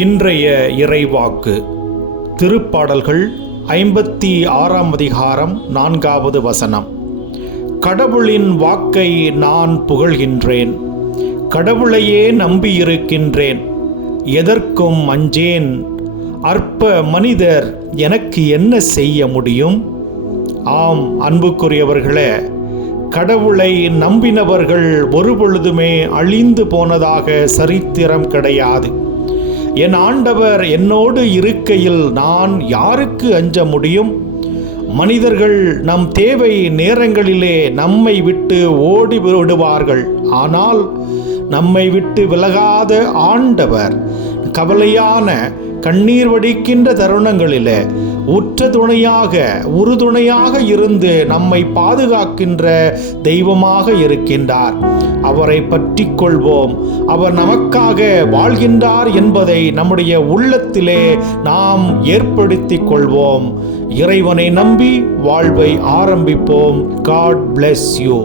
இன்றைய இறைவாக்கு திருப்பாடல்கள் 56ஆம் அதிகாரம் 4வது வசனம். கடவுளின் வாக்கை நான் புகழ்கின்றேன், கடவுளையே நம்பியிருக்கின்றேன், எதற்கும் அஞ்சேன். அற்ப மனிதர் எனக்கு என்ன செய்ய முடியும்? ஆம் அன்புக்குரியவர்களே, கடவுளை நம்பினவர்கள் ஒருபொழுதுமே அழிந்து போனதாக சரித்திரம் கிடையாது. என் ஆண்டவர் என்னோடு இருக்கையில் நான் யாருக்கு அஞ்ச முடியும்? மனிதர்கள் நம் தேவை நேரங்களிலே நம்மை விட்டு ஓடி விடுவார்கள். ஆனால் நம்மை விட்டு விலகாத ஆண்டவர் கவலையான கண்ணீர் வடிக்கின்ற தருணங்களிலே உற்ற துணையாக உறுதுணையாக இருந்து நம்மை பாதுகாக்கின்ற தெய்வமாக இருக்கின்றார். அவரை பற்றி கொள்வோம். அவர் நமக்காக வாழ்கின்றார் என்பதை நம்முடைய உள்ளத்திலே நாம் ஏற்படுத்தி கொள்வோம். இறைவனை நம்பி வாழ்வை ஆரம்பிப்போம். God bless you.